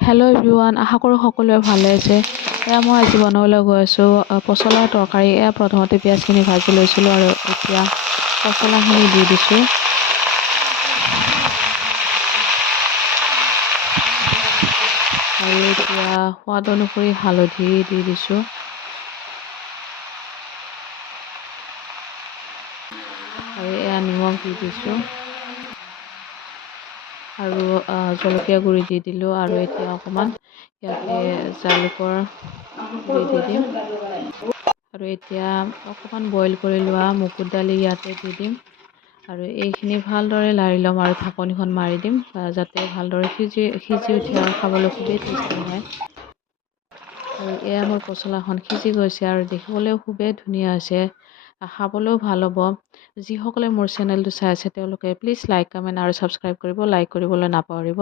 Hello' everyone, আশা কৰোঁ সকলোৱে ভালে আছে। মই আজি বনাবলৈ গৈ আছোঁ পচলাৰ তৰকাৰী। প্ৰথমতে পিঁয়াজখিনি ভাজি লৈছিলোঁ আৰু এতিয়া পচলাখিনি দি দিছোঁ। আৰু এতিয়া সোৱাদ অনুসৰি হালধি দি দিছোঁ। আৰু নিমখ দি দিছোঁ। আৰু জলকীয়া গুড়ি দি দিলোঁ। আৰু এতিয়া অকণমান ইয়াতে জালুকৰ গুড়ি দি দিম। আৰু এতিয়া অকণমান বইল কৰি লোৱা মগুৰ দালি ইয়াতে দি দিম। আৰু এইখিনি ভালদৰে লাৰি ল'ম আৰু ঢাকনিখন মাৰি দিম যাতে ভালদৰে সিজি উঠে আৰু খাবলৈ খুবেই টেষ্টি হয়। আৰু এয়া মোৰ পচলাখন সিজি গৈছে আৰু দেখিবলৈও খুবেই ধুনীয়া হৈছে, খাবলৈও ভাল হ'ব। যিসকলে মোৰ চেনেলটো চাই আছে তেওঁলোকে প্লিজ লাইক, কমেণ্ট আৰু ছাবস্ক্ৰাইব কৰিব, লাইক কৰিবলৈ নাপাহৰিব।